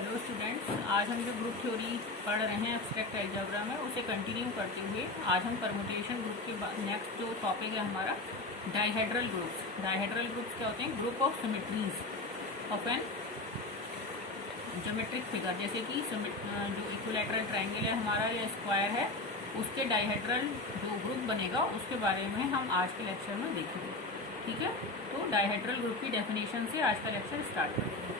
Hello students, आज हम जो ग्रुप थ्योरी पढ़ रहे हैं एब्स्ट्रैक्ट अलजेब्रा में उसे कंटिन्यू करते हुए आज हम परमुटेशन ग्रुप के बाद नेक्स्ट जो टॉपिक है हमारा डाइहेड्रल ग्रुप्स। डाइहेड्रल ग्रुप्स क्या होते हैं? Group of symmetries of an geometric figure, जैसे कि जो इक्विलैटरल ट्रायंगल है हमारा या स्क्वायर है उसके डाइहेड्रल जो ग्रुप बनेगा उसके बारे में हम आज के लेक्चर में देखेंगे। ठीक है, तो डाइहेड्रल ग्रुप की डेफिनेशन से आज का लेक्चर स्टार्ट करते हैं।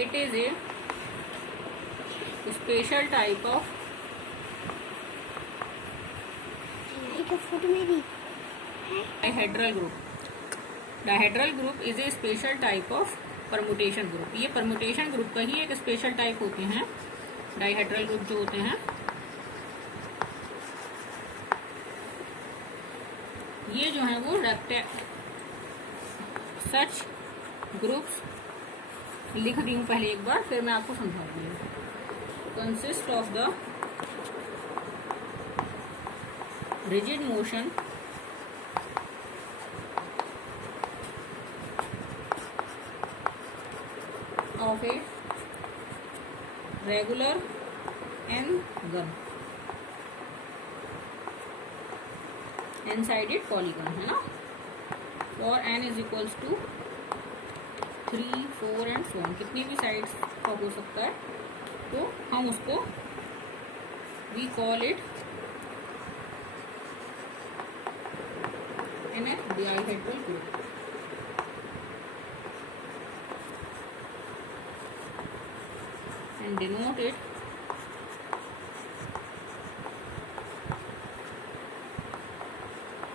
It is a special type of dihedral group. Dihedral group is a special type of permutation group. ये permutation group का ही एक स्पेशल टाइप होते हैं डाइहेड्रल ग्रुप जो होते हैं। ये जो है वो सच ग्रुप्स लिख दी हूँ पहले एक बार, फिर मैं आपको समझा दूंगी। Consist of the rigid motion of a regular n gon, n sided polygon है ना, और n is equals to 3, 4 and so on, कितनी भी साइड्स का हो सकता है, तो हम उसको we call it n dihedral group. And denote it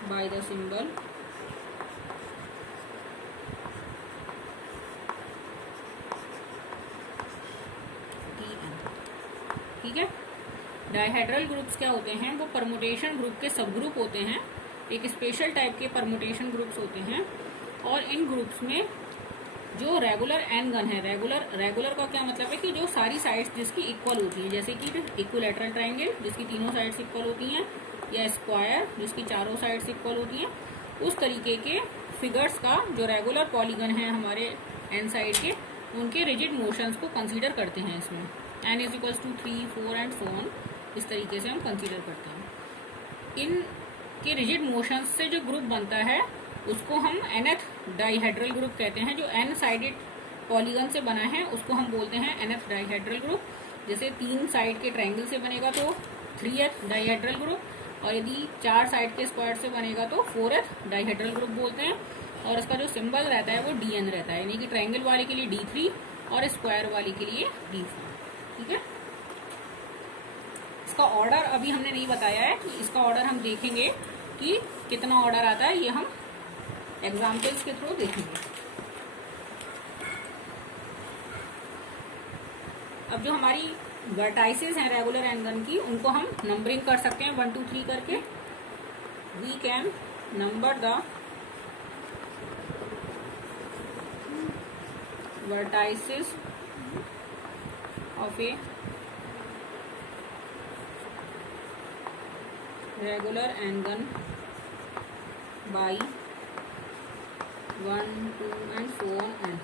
by the symbol ठीक है। डाइहेड्रल ग्रुप्स क्या होते हैं? वो परमुटेशन ग्रुप के सब ग्रुप होते हैं, एक स्पेशल टाइप के परमुटेशन ग्रुप्स होते हैं। और इन ग्रुप्स में जो रेगुलर एन गन है, रेगुलर का क्या मतलब है कि जो सारी साइड्स जिसकी इक्वल होती हैं, जैसे कि इक्विलैटरल ट्रायंगल जिसकी तीनों साइड्स इक्वल होती हैं, या स्क्वायर जिसकी चारों साइड्स इक्वल होती हैं, उस तरीके के फिगर्स का जो रेगुलर पॉलीगन है हमारे एन साइड के, उनके रिजिड मोशंस को कंसीडर करते हैं इसमें। n is equals to 3, 4 and so on, इस तरीके से हम कंसीडर करते हैं। इन के रिजिड मोशंस से जो ग्रुप बनता है उसको हम nth डाइहेड्रल ग्रुप कहते हैं। जो n साइडेड पॉलीगन से बना है उसको हम बोलते हैं nth डाइहेड्रल ग्रुप। जैसे 3 साइड के ट्रायंगल से बनेगा तो 3th डाइहेड्रल ग्रुप, और यदि 4 साइड के स्क्वायर से बनेगा तो 4th डाइहेड्रल ग्रुप बोलते हैं। और इसका जो सिंबल रहता है वो dn रहता है, यानी कि ट्रायंगल वाले के लिए d3 और स्क्वायर वाले के लिए d4। ठीक है, इसका ऑर्डर अभी हमने नहीं बताया है, कि इसका ऑर्डर हम देखेंगे कि कितना ऑर्डर आता है, ये हम एग्जाम्पल्स के थ्रू देखेंगे। अब जो हमारी वर्टाइसेस हैं रेगुलर एन गन की, उनको हम नंबरिंग कर सकते हैं 1, 2, 3 करके। We can number the vertices of a regular n gun by 1, 2 and so on and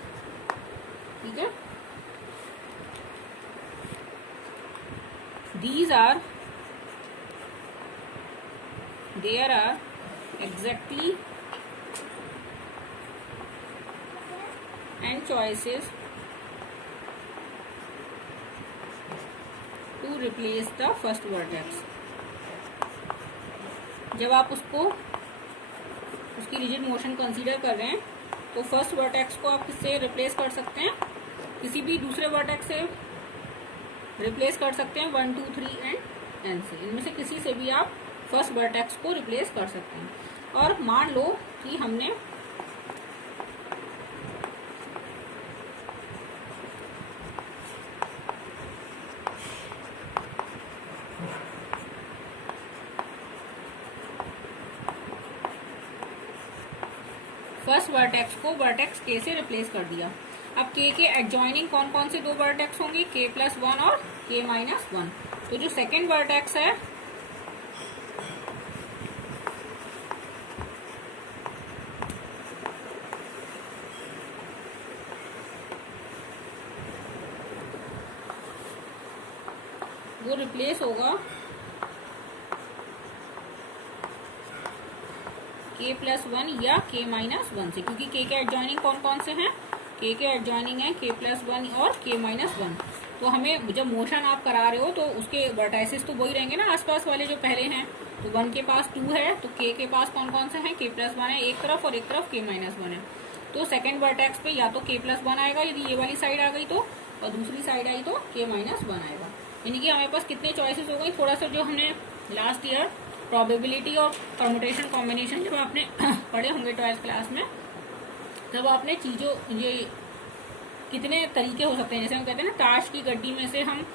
ठीक है। there are exactly n choices to replace the first vertex। जब आप उसकी रिजिड मोशन कंसीडर कर रहे हैं तो फर्स्ट वर्टेक्स को आप किससे रिप्लेस कर सकते हैं? किसी भी दूसरे वर्टेक्स से रिप्लेस कर सकते हैं, 1, 2, 3 एंड एन से। इनमें से किसी से भी आप फर्स्ट वर्टेक्स को रिप्लेस कर सकते हैं। और मान लो कि हमने फर्स्ट वर्टेक्स को वर्टेक्स के से रिप्लेस कर दिया। अब के एडजॉइनिंग कौन कौन से 2 वर्टेक्स होंगे? k+1 और k-1। तो जो सेकेंड वर्टेक्स है वो रिप्लेस होगा k+1 या k-1 से, क्योंकि k के एडजॉइनिंग कौन कौन से हैं, k के एडजॉइनिंग है k+1 और k-1। तो हमें जब मोशन आप करा रहे हो तो उसके वर्टाइसिस तो वही रहेंगे ना आसपास वाले जो पहले हैं। तो 1 के पास 2 है, तो k के पास कौन कौन से हैं, k+1 है एक तरफ और एक तरफ k-1 है। तो सेकेंड वर्टेक्स पे या तो k+1 आएगा यदि ये वाली साइड आ गई तो, और दूसरी साइड आई तो k-1 आएगा। यानी कि हमारे पास कितने चॉइसेस हो गई। थोड़ा सा जो हमने लास्ट ईयर प्रोबेबिलिटी और परमुटेशन कॉम्बिनेशन जब आपने पढ़े होंगे 12th क्लास में, तब आपने चीज़ों ये कितने तरीके हो सकते हैं, जैसे हम कहते हैं ना ताश की गड्डी में से हम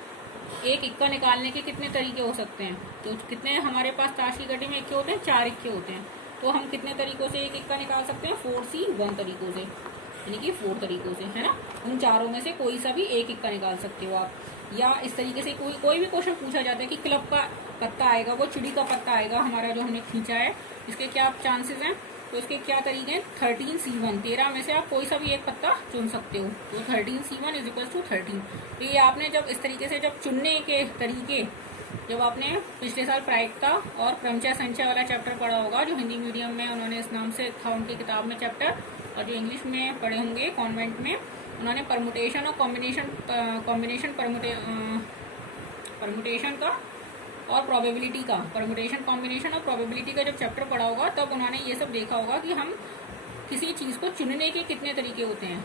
एक इक्का निकालने के कितने तरीके हो सकते हैं। तो कितने हमारे पास ताश की गड्डी में इक्के होते हैं, 4 इक्के होते हैं। तो हम कितने तरीकों से एक इक्का निकाल सकते हैं, 4C1 तरीकों से, यानी कि 4 तरीकों से, है ना। उन चारों में से कोई सा भी एक इक्का निकाल सकते हो आप। या इस तरीके से कोई भी क्वेश्चन पूछा जाता है कि क्लब का पत्ता आएगा, वो चिड़ी का पत्ता आएगा हमारा जो हमने खींचा है, इसके क्या चांसेस हैं। तो इसके क्या तरीके हैं, 13C1, 13 में से आप कोई सा भी एक पत्ता चुन सकते हो। तो 13C1 = 13। तो ये आपने जब इस तरीके से जब चुनने के तरीके, जब आपने पिछले साल प्रायिकता और क्रमचय संचय वाला चैप्टर पढ़ा होगा, जो हिंदी मीडियम में उन्होंने इस नाम से था उनकी किताब में चैप्टर, और जो इंग्लिश में पढ़े होंगे कॉन्वेंट में, उन्होंने परमुटेशन और परमुटेशन का और प्रोबेबिलिटी का, परमुटेशन कॉम्बिनेशन और प्रोबेबिलिटी का जब चैप्टर पढ़ा होगा, तब उन्होंने ये सब देखा होगा कि हम किसी चीज़ को चुनने के कितने तरीके होते हैं,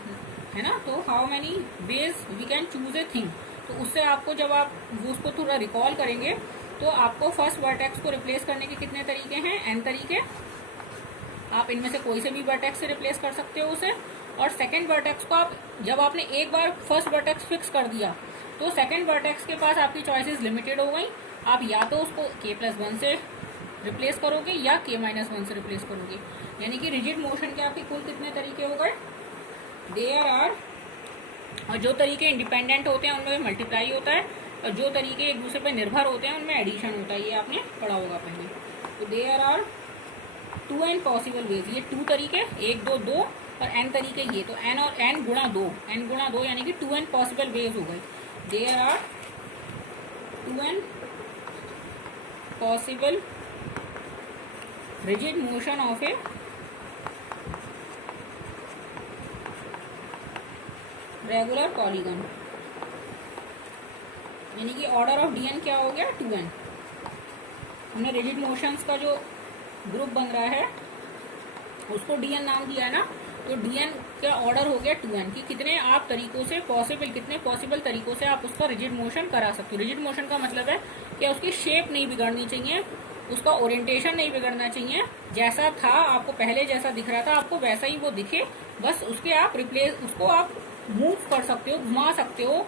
है ना। तो how many ways we can choose a thing. तो उससे आपको जब आप उसको थोड़ा रिकॉल करेंगे तो आपको फर्स्ट वर्टेक्स को रिप्लेस करने के कितने तरीके हैं, n तरीके। आप इनमें से कोई से भी वर्टेक्स से रिप्लेस कर सकते हो उसे। और सेकेंड वर्टेक्स को आप जब आपने एक बार फर्स्ट वर्टेक्स फिक्स कर दिया तो सेकेंड वर्टेक्स के पास आपकी चॉइसेस लिमिटेड हो गई। आप या तो उसको k+1 से रिप्लेस करोगे या k-1 से रिप्लेस करोगे। यानी कि रिजिड मोशन के आपके कुल कितने तरीके हो गए, देयर आर। और जो तरीके इंडिपेंडेंट होते हैं उनमें मल्टीप्लाई होता है, और जो तरीके एक दूसरे पर निर्भर होते हैं उनमें एडिशन होता है। ये आपने पढ़ा होगा पहले। तो there are 2n possible ways, ये 2 तरीके, 1 2 2 और n तरीके ये। तो n और n गुणा 2 यानी कि 2n पॉसिबल वेज हो गए। There are 2n possible rigid motion of a regular polygon. यानी कि ऑर्डर ऑफ dn क्या हो गया, 2n। हमने रिजिड मोशंस का जो ग्रुप बन रहा है उसको dn नाम दिया है ना। तो dn का ऑर्डर हो गया 2n कि कितने आप तरीकों से कितने पॉसिबल तरीकों से आप उसका रिजिड मोशन करा सकते हो। रिजिड मोशन का मतलब है कि उसकी शेप नहीं बिगड़नी चाहिए, उसका ओरिएंटेशन नहीं बिगड़ना चाहिए। जैसा था आपको पहले जैसा दिख रहा था आपको वैसा ही वो दिखे, बस उसके आप उसको आप मूव कर सकते हो, घुमा सकते हो,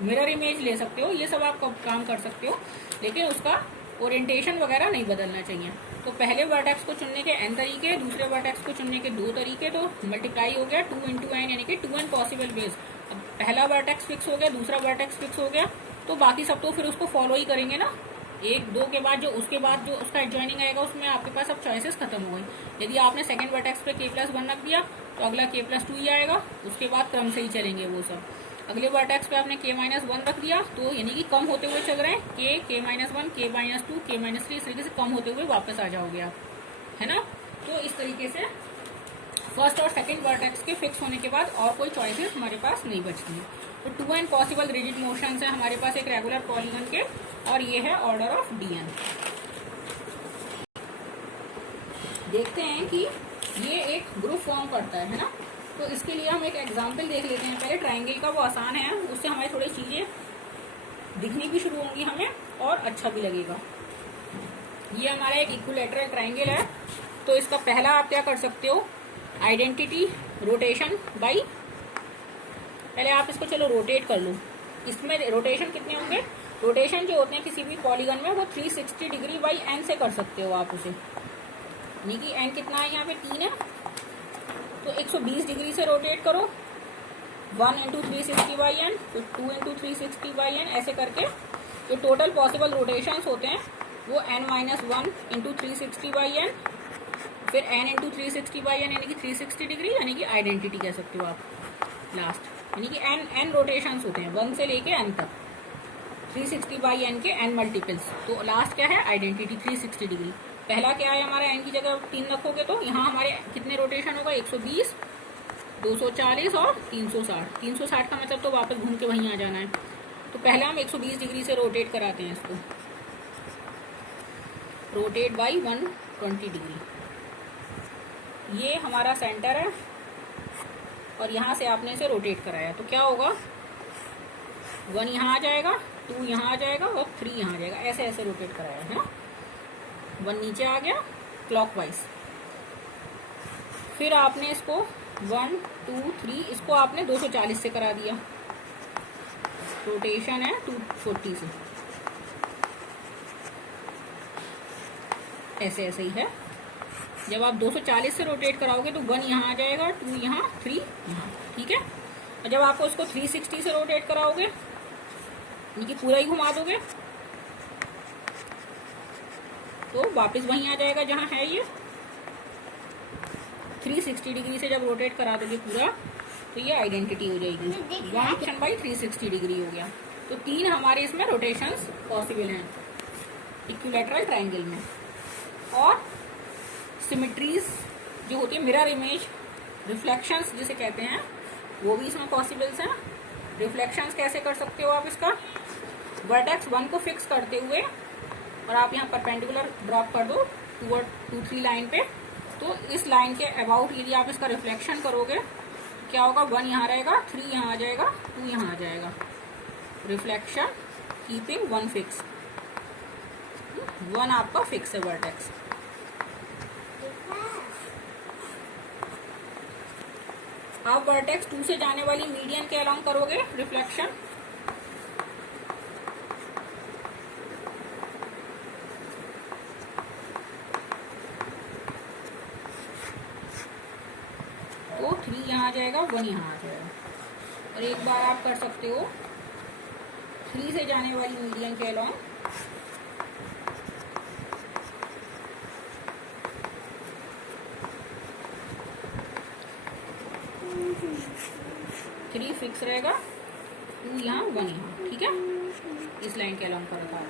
मिरर इमेज ले सकते हो, ये सब आप काम कर सकते हो, लेकिन उसका ओरिएंटेशन वगैरह नहीं बदलना चाहिए। तो पहले वर्टेक्स को चुनने के n तरीके, दूसरे वर्टेक्स को चुनने के 2 तरीके। तो मल्टीप्लाई हो गया 2 × n यानी कि 2n पॉसिबल वेज। अब पहला वर्टेक्स फिक्स हो गया, दूसरा वर्टेक्स फिक्स हो गया, तो बाकी सब तो फिर उसको फॉलो ही करेंगे ना। 1 2 के बाद जो उसके बाद जो उसका एडजॉइनिंग आएगा उसमें आपके पास अब चॉइसेस खत्म हो गई। यदि आपने सेकंड वर्टेक्स पे k+1 रख दिया तो अगला k+2 ही आएगा, उसके बाद क्रम से ही चलेंगे वो सब। अगले वर्टेक्स पे आपने k-1 रख दिया तो यानी कि कम होते हुए चल रहे हैं, k-1 k-2 k-3 इस तरीके से कम होते हुए वापस आ जाओगे आप, है ना। तो इस तरीके से फर्स्ट और सेकंड वर्टेक्स के फिक्स होने के बाद और कोई चॉइसेस हमारे पास नहीं बचती है। तो 2n पॉसिबल रिजिड मोशन है हमारे पास एक रेगुलर पॉलीगन के, और ये है ऑर्डर ऑफ dn। देखते हैं कि ये एक ग्रुप फॉर्म करता है ना। तो इसके लिए हम एक एग्जाम्पल देख लेते हैं पहले। ट्राइंगल का वो आसान है, उससे हमारी थोड़ी चीजें दिखनी भी शुरू होंगी हमें और अच्छा भी लगेगा। ये हमारा एक इक्विलैटरल ट्राइंगल है। तो इसका पहला आप क्या कर सकते हो, आइडेंटिटी रोटेशन बाई, पहले आप इसको चलो रोटेट कर लो। इसमें रोटेशन कितने होंगे, रोटेशन जो होते हैं किसी भी पॉलीगन में वो 360 डिग्री बाई n से कर सकते हो आप उसे। यानी कि n कितना है, यहाँ पे 3 है, तो 120 डिग्री से रोटेट करो। 1 × 360 बाई n, तो 2 × 360 बाई n, ऐसे करके जो टोटल पॉसिबल रोटेशंस होते हैं वो n-1 × 360 बाई n, फिर n × 360 बाई n यानी कि 360 डिग्री, यानी कि आइडेंटिटी कह सकते हो आप लास्ट। यानी कि n रोटेशंस होते हैं 1 से लेके n तक, 360/n के n मल्टीपल्स। तो लास्ट क्या है, आइडेंटिटी 360 डिग्री। पहला क्या है हमारा, n की जगह 3 रखोगे तो यहाँ हमारे कितने रोटेशन होगा, 120, 240 और 360। 360 का मतलब तो वापस घूम के वहीं आ जाना है। तो पहला हम 120 डिग्री से रोटेट कराते हैं इसको, रोटेट बाई 120 डिग्री। ये हमारा सेंटर है और यहाँ से आपने इसे रोटेट कराया तो क्या होगा, 1 यहाँ आ जाएगा, 2 यहाँ आ जाएगा और 3 यहाँ आ जाएगा। ऐसे ऐसे रोटेट कराया है ना, 1 नीचे आ गया क्लॉकवाइज। फिर आपने इसको 1 2 3 इसको आपने 240 से करा दिया, रोटेशन है 240 से, ऐसे ऐसे ही है। जब आप 240 से रोटेट कराओगे तो 1 यहाँ आ जाएगा, 2 यहाँ, 3 यहाँ, ठीक है। और जब आपको इसको 360 से रोटेट कराओगे, यानी पूरा ही घुमा दोगे, तो वापस वहीं आ जाएगा जहां है ये। 360 डिग्री से जब रोटेट करा दोगे पूरा तो ये आइडेंटिटी हो जाएगी, 1/360 डिग्री हो गया। तो 3 हमारे इसमें रोटेशंस पॉसिबल हैं इक्विलैटरल ट्रायंगल में। और सिमेट्रीज जो होती है, मिरर इमेज, रिफ्लेक्शंस जिसे कहते हैं, वो भी इसमें पॉसिबल्स हैं। रिफ्लेक्शंस कैसे कर सकते हो आप, इसका वर्टेक्स 1 को फिक्स करते हुए और आप यहाँ परपेंडिकुलर ड्रॉप कर दो 2-3 लाइन पे, तो इस लाइन के अबाउट यदि आप इसका रिफ्लेक्शन करोगे क्या होगा, 1 यहाँ रहेगा, 3 यहाँ आ जाएगा, 2 यहाँ आ जाएगा। रिफ्लेक्शन कीपिंग 1 फिक्स, 1 आपका फिक्स है वर्टेक्स। आप वर्टेक्स 2 से जाने वाली मीडियन के अलोंग करोगे रिफ्लेक्शन, तो 3 यहाँ आ जाएगा, 1 यहाँ आ जाएगा। और एक बार आप कर सकते हो 3 से जाने वाली मीडियन के अलोंग, थ्री फिक्स रहेगा, 2 यहाँ, 1 यहाँ, ठीक है। इस लाइन के अलोंग कर रखा है।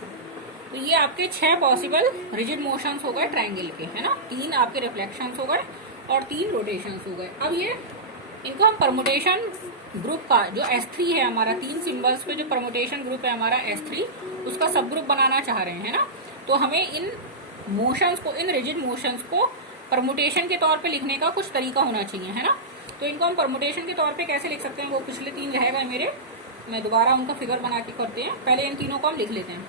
तो ये आपके 6 पॉसिबल रिजिड मोशंस हो गए ट्रायंगल के, है ना। 3 आपके रिफ्लेक्शंस हो गए और 3 रोटेशंस हो गए। अब ये इनको हम परमुटेशन ग्रुप का जो S3 है हमारा, 3 सिंबल्स पे जो परमुटेशन ग्रुप है हमारा S3, उसका सब ग्रुप बनाना चाह रहे हैं, है ना। तो हमें इन मोशंस को, इन रिजिड मोशंस को परमुटेशन के तौर पे लिखने का कुछ तरीका होना चाहिए, है ना। तो इनको हम परमुटेशन के तौर पे कैसे लिख सकते हैं, वो पिछले 3 रहेगा मेरे, मैं दोबारा उनका फिगर बना के करते हैं। पहले इन तीनों को हम लिख लेते हैं,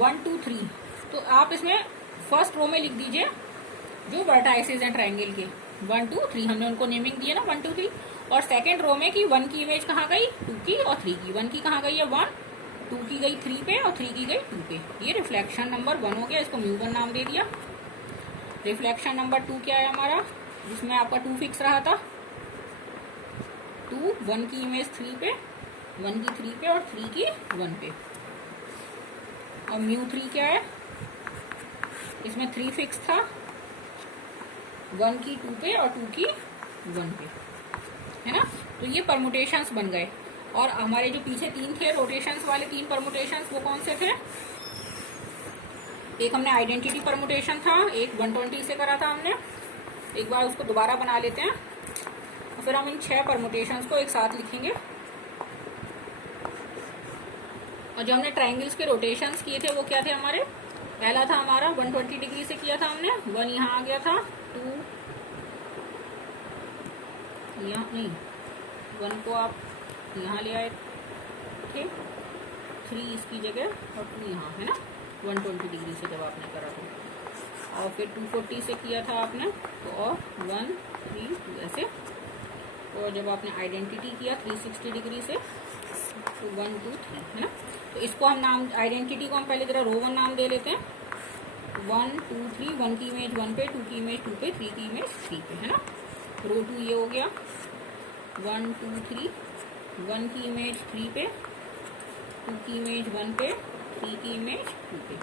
1 2 3। तो आप इसमें फर्स्ट रो में लिख दीजिए जो वर्टाइसेस हैं ट्रायंगल के, 1 2 3, हमने उनको नेमिंग दी है ना 1 2 3। और सेकेंड रो में कि 1 की इमेज कहाँ गई, 2 की और 3 की। 1 की कहाँ गई है 1, 2 की गई 3 पे और 3 की गई 2 पे। ये रिफ्लेक्शन नंबर 1 हो गया, इसको μ1 नाम दे दिया। रिफ्लेक्शन नंबर 2 क्या है हमारा, जिसमें आपका 2 फिक्स रहा था, 2 1 की इमेज 3 पे, 1 की 3 पे और 3 की 1 पे। और μ3 क्या है, इसमें 3 फिक्स था, 1 की 2 पे और 2 की 1 पे, है ना। तो ये परमुटेशंस बन गए। और हमारे जो पीछे 3 थे रोटेशंस वाले 3 परमुटेशंस, वो कौन से थे, एक हमने आइडेंटिटी परमुटेशन था, एक 120 से करा था हमने। एक बार उसको दोबारा बना लेते हैं और फिर हम इन 6 परमुटेशंस को एक साथ लिखेंगे। और जो हमने ट्रायंगल्स के रोटेशंस किए थे वो क्या थे हमारे, पहला था हमारा 120 डिग्री से किया था हमने, 1 यहाँ आ गया था, 2 यहाँ नहीं, 1 को आप यहाँ ले आए थे, 3 इसकी जगह और 2 यहाँ, है ना, 120 डिग्री से जब आपने करा था। और फिर 240 से किया था आपने, तो और 1 3 2 ऐसे। और जब आपने आइडेंटिटी किया 360 डिग्री से, तो 1 2 3, है ना। तो इसको हम नाम, आइडेंटिटी को हम पहले जरा रो 1 नाम दे लेते हैं, 1 2 3, 1 की इमेज 1 पे, 2 की इमेज 2 पे, 3 की इमेज 3 पे, है ना। रो 2 ये हो गया, 1 2 3, 1 की इमेज 3 पे, 2 की इमेज 1 पे, 3 की इमेज 2 पे।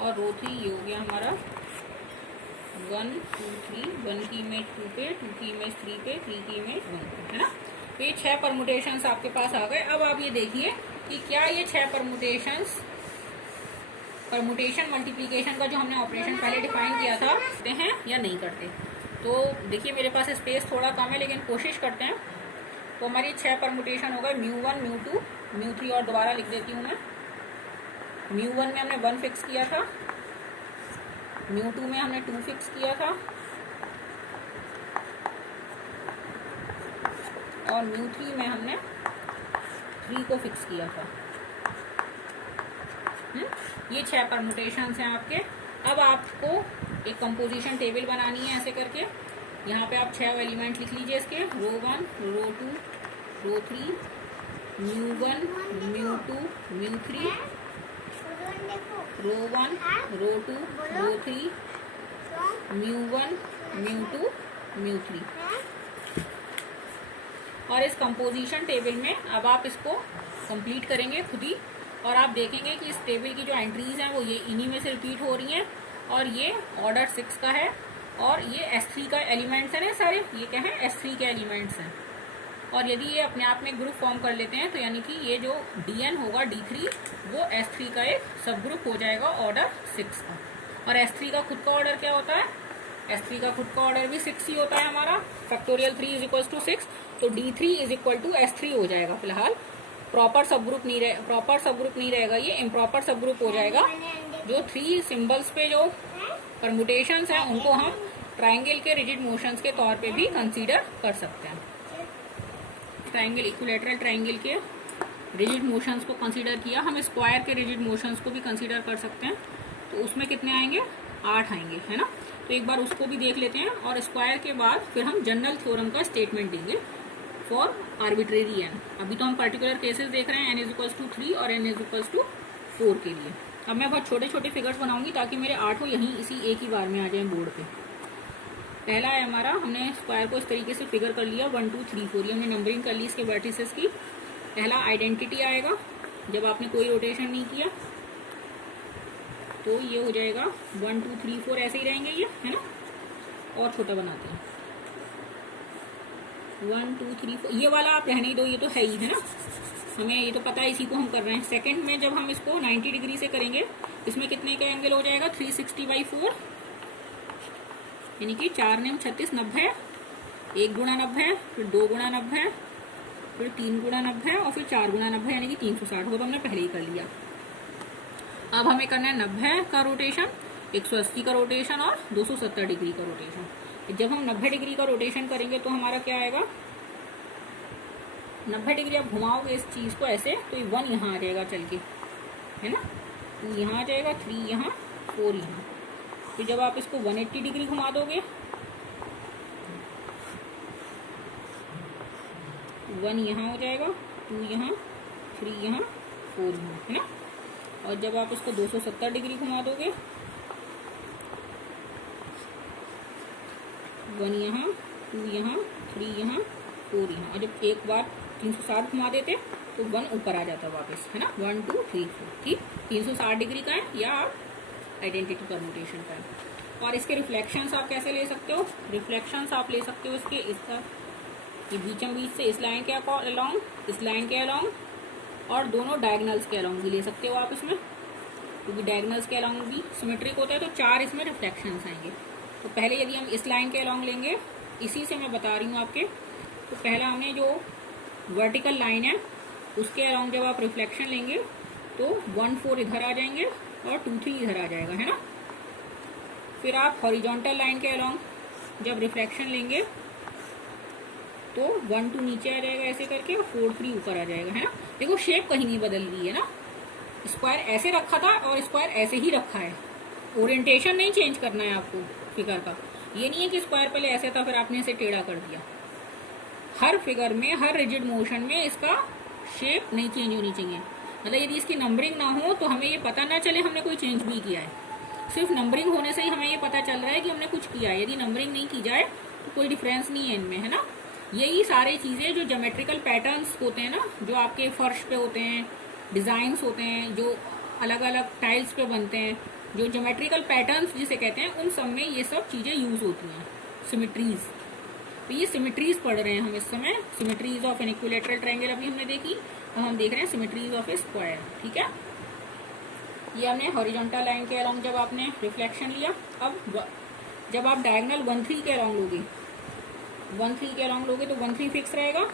और रो 3 ये हो गया हमारा, 1 2 3, 1 की इमेज 2 पे, 2 की इमेज 3 पे, 3 की इमेज 1 पे, है ना। तो ये 6 परमुटेशंस आपके पास आ गए। अब आप ये देखिए कि क्या ये 6 परमुटेशंस परमुटेशन मल्टीप्लिकेशन का जो हमने ऑपरेशन पहले डिफाइन किया था करते हैं या नहीं करते। तो देखिए मेरे पास स्पेस थोड़ा कम है, लेकिन कोशिश करते हैं। तो हमारी 6 परमुटेशन हो गए, μ1 μ2 μ3, और दोबारा लिख देती हूँ मैं। μ1 में हमने 1 फिक्स किया था, μ2 में हमने 2 फिक्स किया था, और μ3 में हमने 3 को फिक्स किया था। ये 6 परमुटेशंस हैं आपके। अब आपको एक कंपोजिशन टेबल बनानी है ऐसे करके। यहाँ पे आप 6 एलिमेंट लिख लीजिए इसके, रो 1 रो 2 रो 3, μ1 μ2 μ3, रो 1 रो 2 रो 3, μ1 μ2 μ3। और इस कंपोजिशन टेबल में अब आप इसको कंप्लीट करेंगे खुद ही, और आप देखेंगे कि इस टेबल की जो एंट्रीज हैं वो ये इन्हीं में से रिपीट हो रही हैं, और ये ऑर्डर 6 का है, और ये S3 का एलिमेंट्स है ना सारे, ये क्या है S3 के एलिमेंट्स हैं। और यदि ये अपने आप में ग्रुप फॉर्म कर लेते हैं तो यानी कि ये जो DN होगा D3 वो S3 का एक सब ग्रुप हो जाएगा ऑर्डर 6 का। और S3 का खुद का ऑर्डर क्या होता है, S3 का खुद का ऑर्डर भी 6 ही होता है हमारा। फैक्टोरियल 3 इज इक्वल टू 6, तो D3 is equal to S3 हो जाएगा। फिलहाल प्रॉपर सब ग्रुप नहीं रहेगा, ये इम्प्रॉपर सब ग्रुप हो जाएगा। जो 3 सिंबल्स पे जो परमुटेशंस हैं उनको हम ट्राइंगल के रिजिड मोशंस के तौर पे भी कंसीडर कर सकते हैं। ट्राइंगल, इक्विलैटरल ट्राइंगल के रिजिड मोशंस को कंसीडर किया, हम स्क्वायर के रिजिड मोशंस को भी कंसीडर कर सकते हैं। तो उसमें कितने आएंगे, 8 आएंगे, है ना। तो एक बार उसको भी देख लेते हैं, और स्क्वायर के बाद फिर हम जनरल थ्योरम का स्टेटमेंट देंगे फॉर आर्बिट्रेरी एन। अभी तो हम पर्टिकुलर केसेस देख रहे हैं, n इज इक्वल्स टू 3 और n इज इक्वल्स टू 4 के लिए। अब मैं बहुत छोटे छोटे फिगर्स बनाऊंगी ताकि मेरे 8 यहीं इसी एक ही बार में आ जाए बोर्ड पे। पहला है हमारा, हमने स्क्वायर को इस तरीके से फिगर कर लिया 1 2 3 4, ये हमने नंबरिंग कर ली इसके वर्टिसेस की। पहला आइडेंटिटी आएगा जब आपने कोई रोटेशन नहीं किया, तो ये हो जाएगा 1 2 3 4, ऐसे ही रहेंगे ये, है ना। और छोटा बनाते हैं 1 2 3 4, ये वाला आप रहने ही दो, ये तो है ही, है ना, हमें ये तो पता है, इसी को हम कर रहे हैं। सेकंड में जब हम इसको 90 डिग्री से करेंगे, इसमें कितने का एंगल हो जाएगा, 360/4, यानी कि 4 9 36 90, 1 गुणा 90, फिर 2 गुणा 90, फिर 3 गुणा 90, और फिर 4 गुणा 90, यानी कि 360। वो तो हमने पहले ही कर लिया। अब हमें करना है 90 का रोटेशन, 180 का रोटेशन और 270 डिग्री का रोटेशन। जब हम 90 डिग्री का रोटेशन करेंगे तो हमारा क्या आएगा, 90 डिग्री आप घुमाओगे इस चीज को ऐसे, तो ये 1 यहाँ आ जाएगा चल के, है ना, 2 यहाँ आ जाएगा, 3 यहाँ, 4 यहाँ। फिर जब आप इसको 180 डिग्री घुमा दोगे, 1 यहाँ हो जाएगा, 2 यहाँ, 3 यहाँ, 4 यहाँ, है ना। और जब आप इसको 270 डिग्री घुमा दोगे, 1 यहाँ, 2 यहाँ, 3 यहाँ, 4 यहाँ। और जब एक बार 360 घुमा देते तो 1 ऊपर आ जाता वापस, है ना, 1 2 3 4, ठीक। 360 डिग्री का है, या आप आइडेंटिटी परम्यूटेशन का है। और इसके रिफ्लेक्शंस आप कैसे ले सकते हो, रिफ्लेक्शंस आप ले सकते हो इसके इसका, ये बीचों बीच से इस लाइन के अलोंग, इस लाइन के अलोंग, और दोनों डायगनल्स के अलोंग भी ले सकते हो आप इसमें, क्योंकि डायगनल्स के अलोंग भी सिमेट्रिक होता है। तो 4 इसमें रिफ्लेक्शंस आएंगे। तो पहले यदि हम इस लाइन के अलोंग लेंगे, इसी से मैं बता रही हूँ आपके, तो पहला हमने जो वर्टिकल लाइन है उसके अलोंग जब आप रिफ्लेक्शन लेंगे तो 1 4 इधर आ जाएंगे और 2 3 इधर आ जाएगा, है ना। फिर आप हॉरिजॉन्टल लाइन के अलोंग जब रिफ्लेक्शन लेंगे तो 1 2 नीचे आ जाएगा ऐसे करके, और 4 3 ऊपर आ जाएगा, है ना। देखो शेप कहीं नहीं बदल रही है ना, स्क्वायर ऐसे रखा था और स्क्वायर ऐसे ही रखा है, ओरिएंटेशन नहीं चेंज करना है आपको फिगर का। ये नहीं है कि स्क्वायर पहले ऐसे था फिर आपने इसे टेढ़ा कर दिया। हर फिगर में, हर रिजिड मोशन में इसका शेप नहीं चेंज होनी चाहिए। मतलब यदि इसकी नंबरिंग ना हो तो हमें ये पता ना चले हमने कोई चेंज भी किया है। सिर्फ नंबरिंग होने से ही हमें ये पता चल रहा है कि हमने कुछ किया है। यदि नंबरिंग नहीं की जाए तो कोई डिफरेंस नहीं है इनमें, है ना। यही सारी चीजें जो ज्योमेट्रिकल पैटर्न्स होते हैं ना, जो आपके फर्श पे होते हैं, डिजाइन्स होते हैं, जो अलग अलग टाइल्स पे बनते हैं, जो ज्योमेट्रिकल पैटर्न्स जिसे कहते हैं, उन सब में ये सब चीजें यूज होती हैं, सिमेट्रीज। तो ये सिमेट्रीज पढ़ रहे हैं हम इस समय। Symmetries of an equilateral triangle अभी हमने देखी, अब हम देख रहे हैं सिमेट्रीज ऑफ ए स्क्वायर। ठीक है, ये हमने हॉरिजॉन्टल लाइन के अलोंग जब आपने रिफ्लेक्शन लिया। अब जब आप डायगोनल 1 3 के अलोंग लोगे, 1 3 के अलोंग लोगे तो 1 3 फिक्स रहेगा,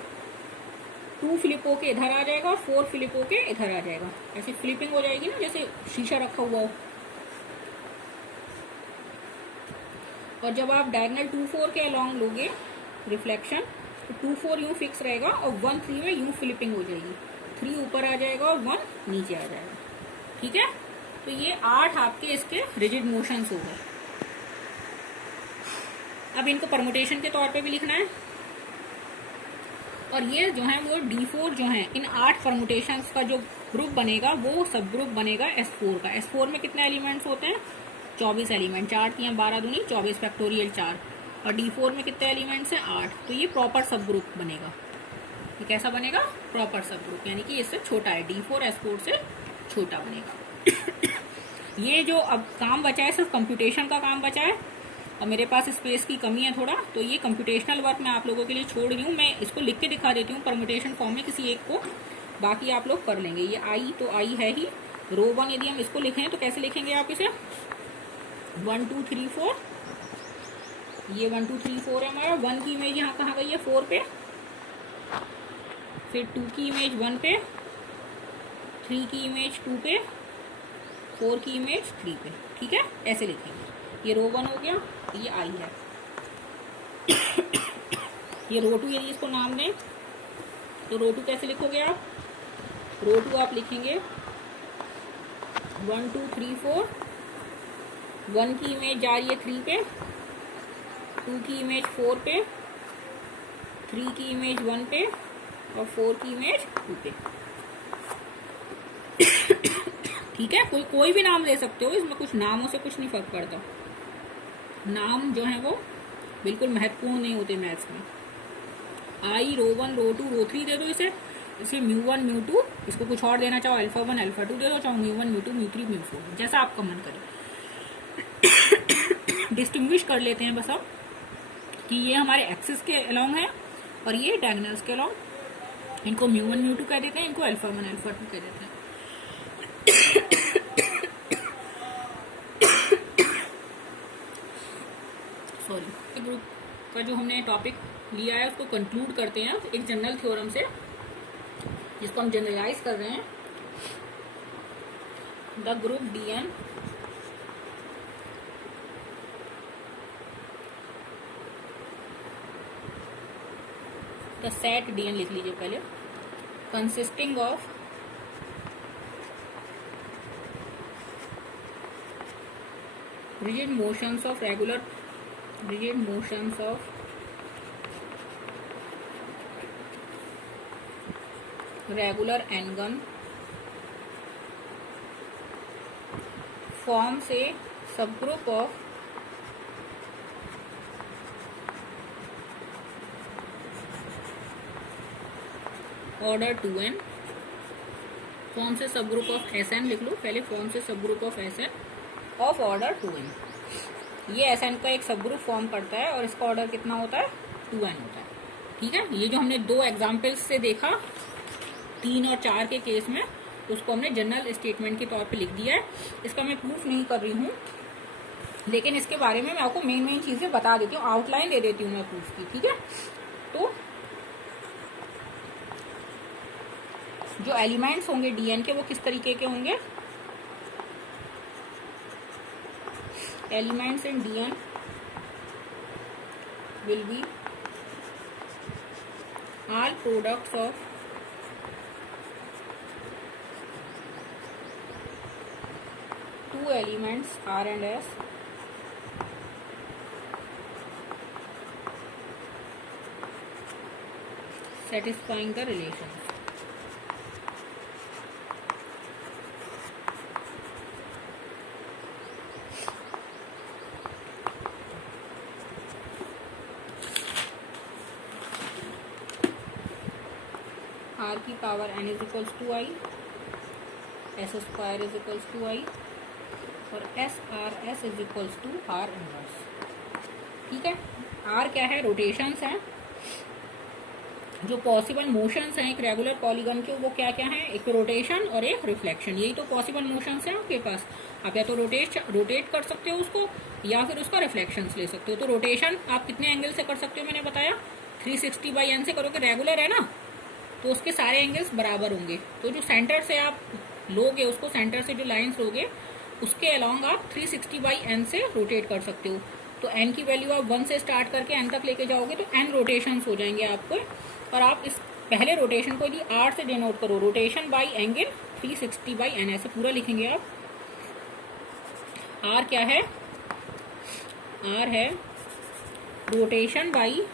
2 फ्लिप होके इधर आ जाएगा और 4 फ्लिप होके इधर आ जाएगा। ऐसे फ्लिपिंग हो जाएगी ना, जैसे शीशा रखा हुआ हो। और जब आप डायगोनल 2 4 के अलोंग लोगे रिफ्लेक्शन, तो 2 4 यूं फिक्स रहेगा और 1 3 में यूं फ्लिपिंग हो जाएगी, 3 ऊपर आ जाएगा और 1 नीचे आ जाएगा। ठीक है, तो ये 8 आपके इसके रिजिड मोशंस हो गए। अब इनको परमुटेशन के तौर पे भी लिखना है। और ये जो है वो D4 जो है, इन 8 परमुटेशंस का जो ग्रुप बनेगा वो सब ग्रुप बनेगा S4 का। S4 में कितने एलिमेंट्स होते हैं? 24 एलिमेंट, 4 की 12 दूनी 24 फैक्टोरियल 4। और D4 में कितने एलिमेंट्स हैं? 8। तो ये प्रॉपर सब ग्रुप बनेगा। ये कैसा बनेगा? प्रॉपर सब ग्रुप, यानी कि इससे छोटा है, D4 S4 से छोटा बनेगा। ये जो अब काम बचा है सिर्फ कंप्यूटेशन का काम बचा है, और मेरे पास स्पेस की कमी है थोड़ा, तो ये कंप्यूटेशनल वर्क मैं आप लोगों के लिए छोड़ रही हूँ। मैं इसको लिख के दिखा देती हूँ परम्यूटेशन फॉर्म में किसी एक को, बाकी आप लोग कर लेंगे। ये आई तो आई है ही। रो 1 यदि हम इसको लिखें तो कैसे लिखेंगे आप इसे? 1 2 3 4, ये 1 2 3 4 है हमारा। 1 की इमेज यहाँ कहाँ गई है? 4 पे। फिर 2 की इमेज 1 पे, 3 की इमेज 2 पे, 4 की इमेज 3 पे। ठीक है, ऐसे लिखेंगे। ये रो 1 हो गया, ये आई है। ये रो 2 यदि इसको नाम दें तो रो 2 कैसे लिखोगे आप? रो 2 आप लिखेंगे 1 2 3 4। 1 की इमेज जा रही है 3 पे, 2 की इमेज 4 पे, 3 की इमेज 1 पे और 4 की इमेज 2 पे। ठीक है, कोई भी नाम ले सकते हो, इसमें कुछ नामों से कुछ नहीं फर्क पड़ता। नाम जो है वो बिल्कुल महत्वपूर्ण नहीं होते मैथ्स में। आई रो 1 रो 2 रो 3 दे दो इसे μ1 μ2, इसको कुछ और देना चाहो अल्फा 1 अल्फा 2 दे दो, चाहो μ1 μ2 μ3 μ4, जैसा आपका मन करे। डिस्टिंग्विश कर लेते हैं बस अब कि ये हमारे एक्सिस के अलोंग है और ये डायगोनल्स के अलोंग। इनको μ1 μ2 कह देते हैं, इनको अल्फा 1 अल्फा 2 कह देते हैं। सॉरी, ग्रुप का जो हमने टॉपिक लिया है उसको कंक्लूड करते हैं एक जनरल थ्योरम से, जिसको हम जनरलाइज कर रहे हैं। The group Dn the set Dn लिख लीजिए पहले, consisting of rigid motions of regular n-gun forms a subgroup of order 2n। Form से सब ग्रुप ऑफ Sn लिख लो पहले, फॉर्म से सब group of Sn of order 2n। ये Sn का एक सब ग्रुप फॉर्म करता है और इसका ऑर्डर कितना होता है? 2n होता है। ठीक है, ये जो हमने 2 एग्जाम्पल्स से देखा 3 और 4 के केस में, उसको हमने जनरल स्टेटमेंट के तौर पे लिख दिया है। इसका मैं प्रूफ नहीं कर रही हूँ, लेकिन इसके बारे में मैं आपको मेन चीजें बता देती हूँ, आउटलाइन दे देती हूँ मैं प्रूफ की। ठीक है, तो जो एलिमेंट्स होंगे Dn के वो किस तरीके के होंगे? Elements in Dn will be all products of two elements R and S satisfying the relations। R की power n is equals to I, S square is equals to I और SRS is equals to R inverse. ठीक है, are क्या है, rotations हैं, जो possible motions हैं एक रेगुलर पॉलीगन के, वो क्या क्या हैं, एक रोटेशन और एक रिफ्लेक्शन। यही तो पॉसिबल मोशंस हैं आपके पास। आप या तो रोटेट कर सकते हो उसको, या फिर उसका रिफ्लेक्शंस ले सकते हो। तो रोटेशन आप कितने एंगल से कर सकते हो, मैंने बताया 360/n से करोगे, रेगुलर है ना, तो उसके सारे एंगल्स बराबर होंगे। तो जो सेंटर से आप लोगे उसको, सेंटर से जो लाइन्स लोगे उसके अलोंग आप 360/n से रोटेट कर सकते हो। तो n की वैल्यू आप 1 से स्टार्ट करके n तक लेके जाओगे तो n रोटेशंस हो जाएंगे आपको। और आप इस पहले रोटेशन को यदि r से डिनोट करो, रोटेशन बाई एंगल 360/n, ऐसे पूरा लिखेंगे आप। r क्या है, r है रोटेशन बाई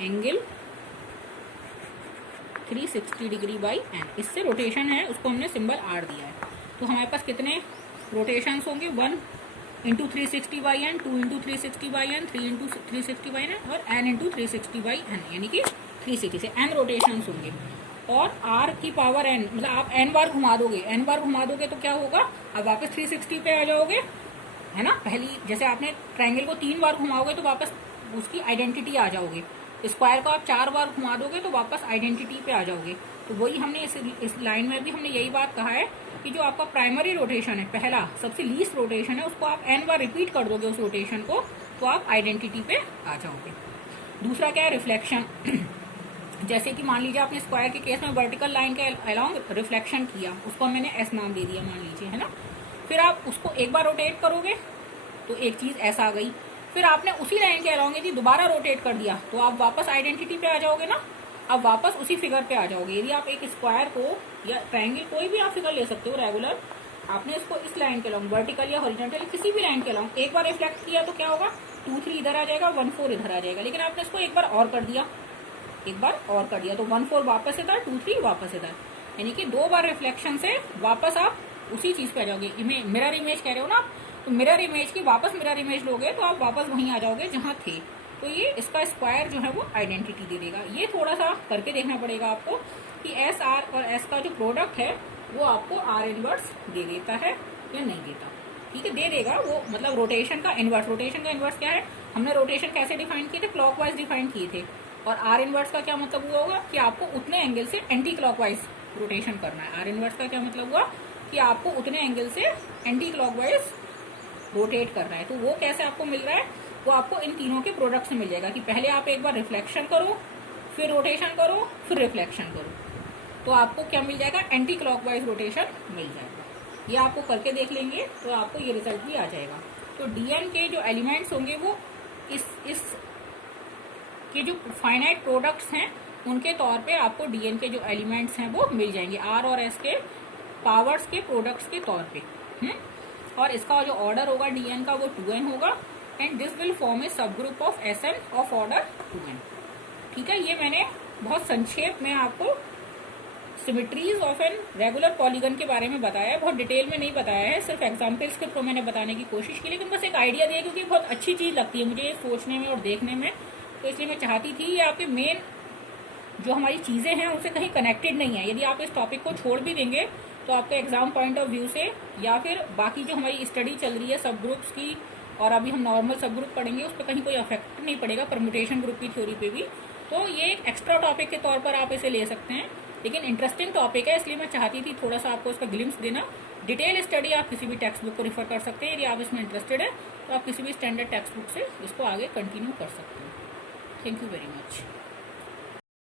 एंगल 360°/n। इससे रोटेशन है, उसको हमने सिंबल r दिया है। तो हमारे पास कितने रोटेशंस होंगे, 1 × 360/n, 2 × 360/n, 3 × 360/n और n × 360/n, यानी कि 360 से n रोटेशंस होंगे। और r की पावर n, मतलब आप n बार घुमा दोगे तो क्या होगा, अब वापस 360 पे आ जाओगे, है ना। पहली जैसे आपने ट्रायंगल को 3 बार घुमाओगे तो वापस उसकी आइडेंटिटी आ जाओगे। स्क्वायर को आप 4 बार घुमा दोगे तो वापस आइडेंटिटी पे आ जाओगे। तो वही हमने इस लाइन में भी हमने यही बात कहा है कि जो आपका प्राइमरी रोटेशन है, पहला सबसे लीस्ट रोटेशन है, उसको आप n बार रिपीट कर दोगे उस रोटेशन को, तो आप आइडेंटिटी पे आ जाओगे। दूसरा क्या है, रिफ्लेक्शन। जैसे कि मान लीजिए आपने स्क्वायर के केस में वर्टिकल लाइन के अलोंग रिफ्लेक्शन किया, उसको मैंने एस नाम दे दिया मान लीजिए, है ना। फिर आप उसको एक बार रोटेट करोगे तो एक चीज ऐसा आ गई। फिर आपने उसी लाइन के अलोंग यदि दोबारा रोटेट कर दिया तो आप वापस आइडेंटिटी पे आ जाओगे ना, अब वापस उसी फिगर पे आ जाओगे। यदि आप एक स्क्वायर को या ट्रायंगल, कोई भी आप फिगर ले सकते हो रेगुलर, आपने इसको इस लाइन के अलोंग वर्टिकल या हॉरिजॉन्टल किसी भी लाइन के अलोंग एक बार रिफ्लेक्ट किया तो क्या होगा, 2 3 इधर आ जाएगा, 1 4 इधर आ जाएगा। लेकिन आपने इसको एक बार और कर दिया तो 1 4 वापस इधर, 2 3 वापस इधर, यानी कि 2 बार रिफ्लेक्शन से वापस आप उसी चीज पे आ जाओगे। मिरर इमेज कह रहे हो ना, तो मिरर इमेज की वापस मिरर इमेज लोगे तो आप वापस वहीं आ जाओगे जहां थे। तो ये इसका स्क्वायर जो है वो आइडेंटिटी दे देगा। ये थोड़ा सा करके देखना पड़ेगा आपको कि एस आर और एस का जो प्रोडक्ट है वो आपको आर इनवर्स दे देता है या नहीं देता। ठीक है, दे देगा वो, मतलब रोटेशन का इनवर्स। रोटेशन का इनवर्स क्या है, हमने रोटेशन कैसे डिफाइन किए थे, क्लॉकवाइज डिफाइन किए थे। और आर इनवर्स का क्या मतलब हुआ होगा कि आपको उतने एंगल से एंटी क्लॉकवाइज रोटेशन करना है। आर इनवर्स का क्या मतलब हुआ कि आपको उतने एंगल से एंटी क्लॉकवाइज रोटेट करना है। तो वो कैसे आपको मिल रहा है, वो आपको इन तीनों के प्रोडक्ट से मिल जाएगा कि पहले आप एक बार रिफ्लेक्शन करो, फिर रोटेशन करो, फिर रिफ्लेक्शन करो, तो आपको क्या मिल जाएगा, एंटी क्लॉकवाइज रोटेशन मिल जाएगा। ये आपको करके देख लेंगे तो आपको ये रिजल्ट भी आ जाएगा। तो डीएन के जो एलिमेंट्स होंगे वो इस के जो फाइनाइट प्रोडक्ट्स हैं उनके तौर पे आपको डीएन के जो एलिमेंट्स हैं वो मिल जाएंगे, आर और एस के पावर्स के प्रोडक्ट्स के तौर पे। और इसका जो ऑर्डर होगा डीएन का वो 2n होगा, and this will form a subgroup of SN of order 2n। ठीक है, ये मैंने बहुत संक्षेप में आपको symmetries of n regular polygon के बारे में बताया है, बहुत डिटेल में नहीं बताया है, सिर्फ एग्जाम्पल्स के थ्रू मैंने बताने की कोशिश की, लेकिन बस एक आइडिया दिया क्योंकि बहुत अच्छी चीज लगती है मुझे सोचने में और देखने में, तो इसलिए मैं चाहती थी ये आपके मेन जो हमारी चीजें हैं उनसे कहीं कनेक्टेड नहीं है। यदि आप इस टॉपिक को छोड़ भी देंगे तो आपके एग्जाम पॉइंट ऑफ व्यू से या फिर बाकी जो हमारी स्टडी चल रही है सब ग्रुप्स की, और अभी हम नॉर्मल सब ग्रुप पढ़ेंगे, उस पर कहीं कोई अफेक्ट नहीं पड़ेगा, परम्यूटेशन ग्रुप की थ्योरी पे भी। तो ये एक एक्स्ट्रा टॉपिक के तौर पर आप इसे ले सकते हैं, लेकिन इंटरेस्टिंग टॉपिक है, इसलिए मैं चाहती थी थोड़ा सा आपको इसका ग्लिम्स देना। डिटेल स्टडी आप किसी भी टेक्स्ट बुक को रिफर कर सकते हैं, यदि आप इसमें इंटरेस्टेड है तो आप किसी भी स्टैंडर्ड टेक्स्ट बुक से इसको आगे कंटिन्यू कर सकते हैं। Thank you very much.